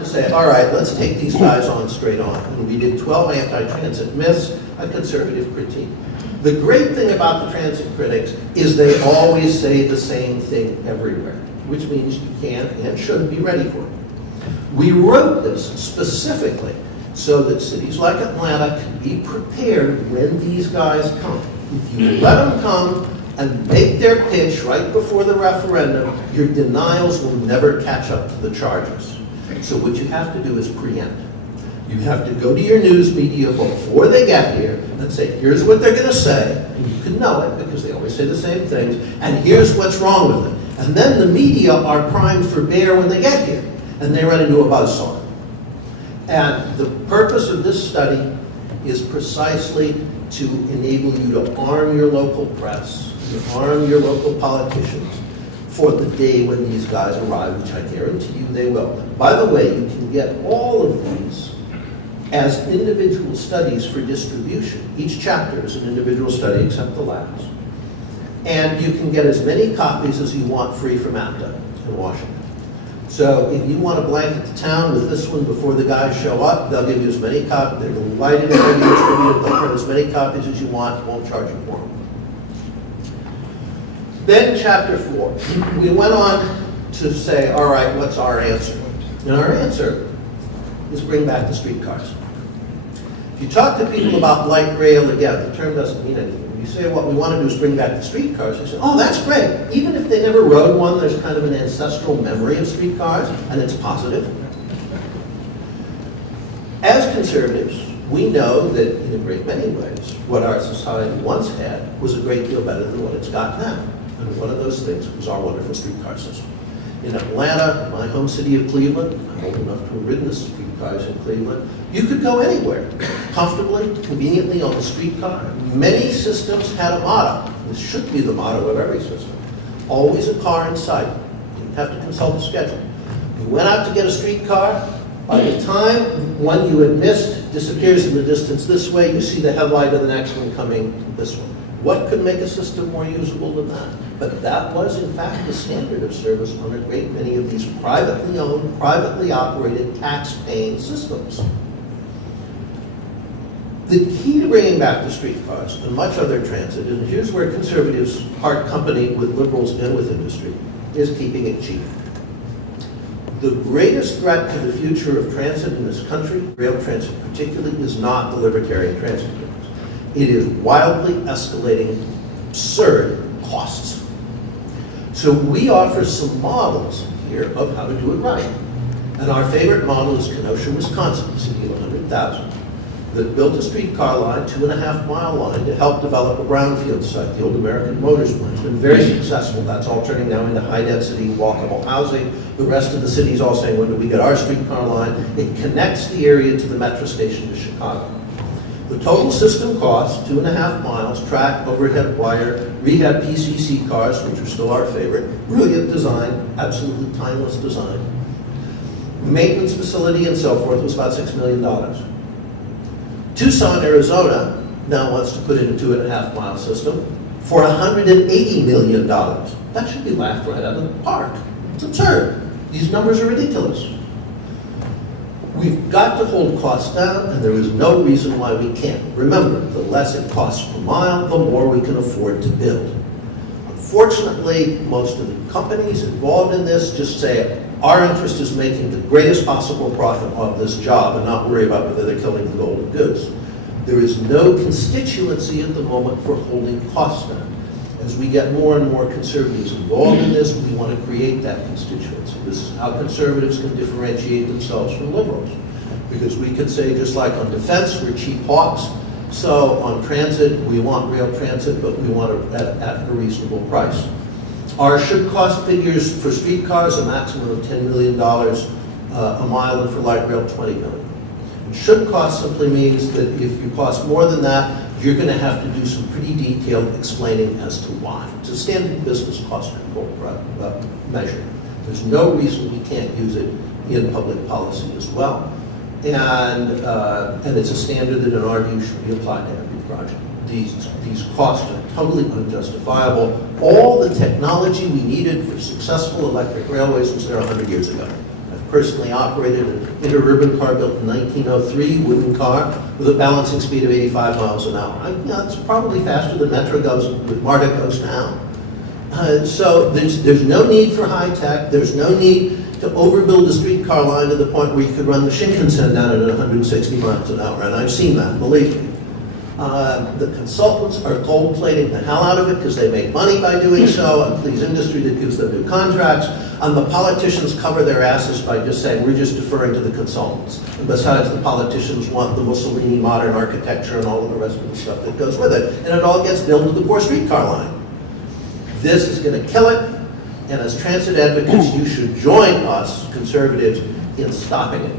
to say, all right, let's take these guys on straight on. And we did 12 anti-transit myths, a conservative critique. The great thing about the transit critics is they always say the same thing everywhere, which means you can and should be ready for it. We wrote this specifically so that cities like Atlanta can be prepared when these guys come. If you let them come and make their pitch right before the referendum, your denials will never catch up to the charges. So what you have to do is preempt. You have to go to your news media before they get here and say, here's what they're going to say, and you can know it because they always say the same things, and here's what's wrong with it. And then the media are primed for bear when they get here, and they run into a buzzsaw. And the purpose of this study is precisely to enable you to arm your local press, to arm your local politicians for the day when these guys arrive, which I guarantee you they will. By the way, you can get all of these as individual studies for distribution. Each chapter is an individual study except the last. And you can get as many copies as you want free from APTA in Washington. So if you want to blanket the town with this one before the guys show up, they'll give you as many copies. They're delighted to have you distribute. They'll print as many copies as you want, won't charge you for them. Then chapter 4, we went on to say, all right, what's our answer? And our answer is bring back the streetcars. If you talk to people about light rail, again, the term doesn't mean anything. When you say what we want to do is bring back the streetcars, they say, oh, that's great. Even if they never rode one, there's kind of an ancestral memory of streetcars, and it's positive. As conservatives, we know that in a great many ways, what our society once had was a great deal better than what it's got now. And one of those things was our wonderful streetcar system. In Atlanta, my home city of Cleveland, I'm old enough to have ridden the streetcars in Cleveland, you could go anywhere, comfortably, conveniently on the streetcar. Many systems had a motto. This should be the motto of every system. Always a car in sight. You didn't have to consult the schedule. You went out to get a streetcar. By the time one you had missed disappears in the distance this way, you see the headlight of the next one coming this way. What could make a system more usable than that? But that was, in fact, the standard of service on a great many of these privately owned, privately operated, tax-paying systems. The key to bringing back the streetcars and much other transit, and here's where conservatives part company with liberals and with industry, is keeping it cheap. The greatest threat to the future of transit in this country, rail transit particularly, is not the libertarian transit unions. It is wildly escalating, absurd costs. So we offer some models here of how to do it right. And our favorite model is Kenosha, Wisconsin, a city of 100,000, that built a streetcar line, 2.5-mile line, to help develop a brownfield site, the old American Motors plant. It's been very successful. That's all turning now into high-density, walkable housing. The rest of the city is all saying, when do we get our streetcar line? It connects the area to the metro station to Chicago. The total system cost, 2.5 miles, track, overhead wire, rehab PCC cars, which are still our favorite, brilliant design, absolutely timeless design. Maintenance facility and so forth was about $6 million. Tucson, Arizona now wants to put in a 2.5-mile system for $180 million. That should be laughed right out of the park. It's absurd. These numbers are ridiculous. We've got to hold costs down, and there is no reason why we can't. Remember, the less it costs per mile, the more we can afford to build. Unfortunately, most of the companies involved in this just say, our interest is making the greatest possible profit of this job and not worry about whether they're killing the golden goose. There is no constituency at the moment for holding costs down. As we get more and more conservatives involved in this, we want to create that constituency. This is how conservatives can differentiate themselves from liberals. Because we could say, just like on defense, we're cheap hawks. So on transit, we want rail transit, but we want it at a reasonable price. Our should cost figures for streetcars, a maximum of $10 million a mile, and for light rail, $20 million. And should cost simply means that if you cost more than that, you're going to have to do some pretty detailed explaining as to why. It's a standard business cost control measure. There's no reason we can't use it in public policy as well. And it's a standard that in our view should be applied to every project. These costs are totally unjustifiable. All the technology we needed for successful electric railways was there 100 years ago. I've personally operated an interurban car built in 1903, wooden car, with a balancing speed of 85 miles an hour. It's probably faster than MARTA goes now. So there's no need for high tech. There's no need to overbuild the streetcar line to the point where you could run the Shinkansen down at 160 miles an hour, and I've seen that, believe me. The consultants are gold-plating the hell out of it because they make money by doing so, and please industry that gives them new contracts, and the politicians cover their asses by just saying, we're just deferring to the consultants. And besides, the politicians want the Mussolini modern architecture and all of the rest of the stuff that goes with it, and it all gets billed to the poor streetcar line. This is going to kill it, and as transit advocates, you should join us, conservatives, in stopping it.